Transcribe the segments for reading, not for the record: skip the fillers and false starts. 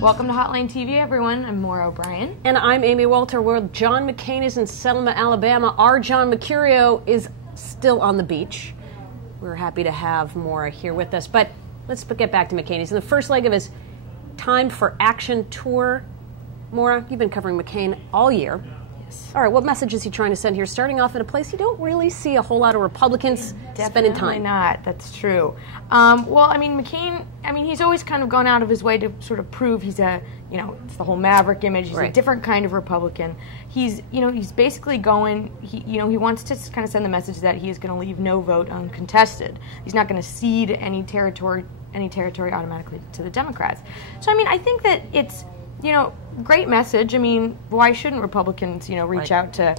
Welcome to Hotline TV, everyone. I'm Maura O'Brien. And I'm Amy Walter. Where John McCAIN is in Selma, Alabama. Our John Mercurio is still on the beach. We're happy to have Maura here with us. But let's get back to McCAIN. He's in the first leg of his Time for Action tour. Maura, you've been covering McCAIN all year. Yes. All right, what message is he trying to send here? Starting off at a place you don't really see a whole lot of Republicans spending time. Definitely not. That's true. Well, I mean, McCAIN, he's always kind of gone out of his way to sort of prove he's a, it's the whole maverick image. He's a different kind of Republican. He's, he's basically going, he wants to kind of send the message that he is going to leave no vote uncontested. He's not going to cede any territory automatically to the Democrats. So, I think that it's, great message. Why shouldn't Republicans, reach out to,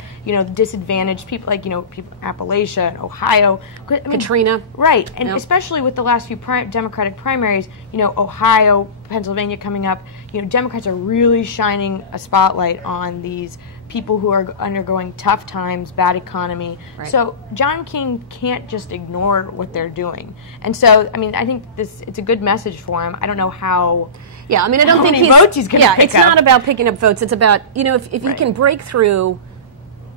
disadvantaged people like, people in Appalachia and Ohio. Katrina. Right. And especially with the last few Democratic primaries, Ohio, Pennsylvania coming up, Democrats are really shining a spotlight on these people who are undergoing tough times, bad economy. Right. So John McCAIN can't just ignore what they're doing. And so, I think it's a good message for him. I don't know how... Yeah, I don't think votes he's going to pick up. It's not about picking up votes. It's about, if you can break through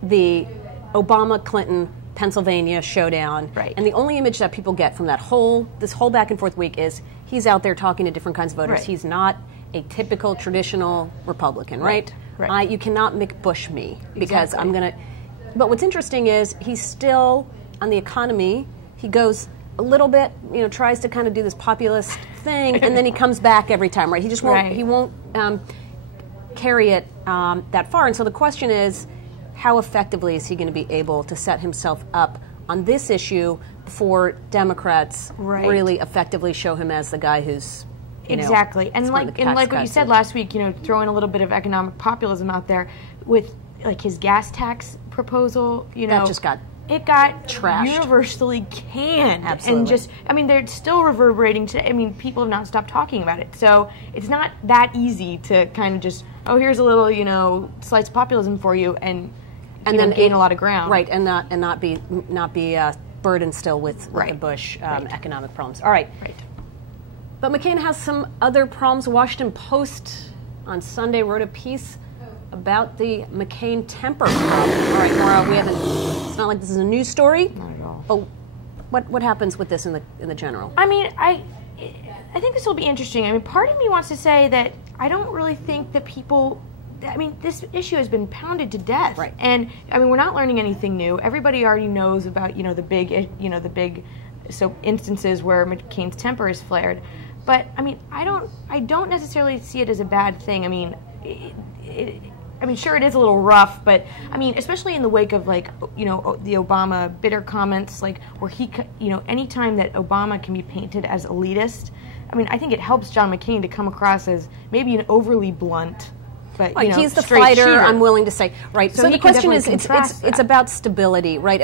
the Obama-Clinton Pennsylvania showdown, and the only image that people get from this whole back and forth week is he's out there talking to different kinds of voters. Right. He's not a typical traditional Republican, right? You cannot McBush me because I'm going to... But what's interesting is he's still, on the economy, he goes a little bit, tries to kind of do this populist thing, and then he comes back every time, right? He just won't, he won't carry it that far. And so the question is, how effectively is he going to be able to set himself up on this issue before Democrats really effectively show him as the guy who's... Exactly. And like what you said last week, throwing a little bit of economic populism out there with like his gas tax proposal, that just got trashed, universally canned. Absolutely. And just, they're still reverberating today. People have not stopped talking about it. So it's not that easy to kind of just, here's a little, slice of populism for you and then gain a lot of ground. Right, and not be burdened still with the Bush economic problems. All right. But McCAIN has some other problems. Washington Post on Sunday wrote a piece about the McCAIN temper problem. All right, Maura, it's not like this is a news story. Not at all. But what happens with this in the general? I think this will be interesting. Part of me wants to say that I don't really think that people... this issue has been pounded to death. Right. And, we're not learning anything new. Everybody already knows about, the big instances where McCAIN's temper is flared. But, I don't necessarily see it as a bad thing. Sure, it is a little rough, but, especially in the wake of, the Obama bitter comments, where he, anytime that Obama can be painted as elitist, I think it helps John McCAIN to come across as maybe an overly blunt, but, he's the fighter, shooter. I'm willing to say. Right. So the question is, it's about stability, right?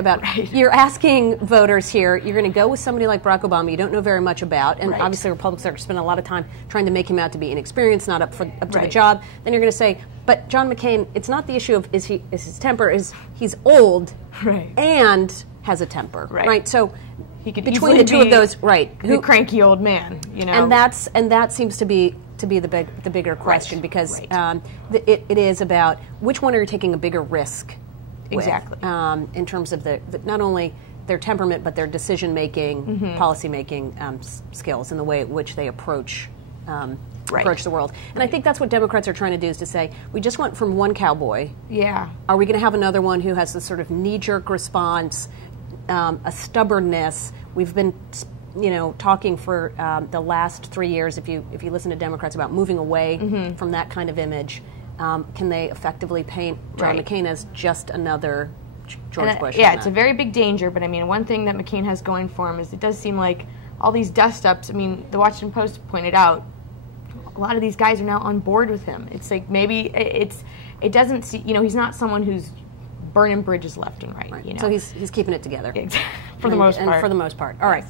You're asking voters here, you're going to go with somebody like Barack Obama you don't know very much about, and obviously Republicans are spending a lot of time trying to make him out to be inexperienced, not up to the job. Then you're going to say, but John McCAIN, it's not the issue of is his temper, he's old and has a temper, right? So he could between the two of those, the cranky old man, and that seems to be the bigger question because it is about which one are you taking a bigger risk with, in terms of the not only their temperament but their decision making, policy making skills and the way in which they approach the world. And I think that's what Democrats are trying to do is to say we just went from one cowboy. Yeah. Are we going to have another one who has this sort of knee-jerk response, a stubbornness? We've been talking for the last 3 years, if you listen to Democrats about moving away from that kind of image, can they effectively paint John McCAIN as just another George Bush? Yeah, it's a very big danger, but one thing that McCAIN has going for him is it does seem like all these dust-ups, the Washington Post pointed out, a lot of these guys are now on board with him. It's like maybe it doesn't see, he's not someone who's burning bridges left and right. So he's keeping it together. For the most part. For the most part. All right.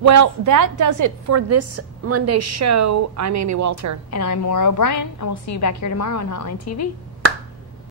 Well, that does it for this Monday show. I'm Amy Walter. And I'm Maura O'Brien, and we'll see you back here tomorrow on Hotline TV.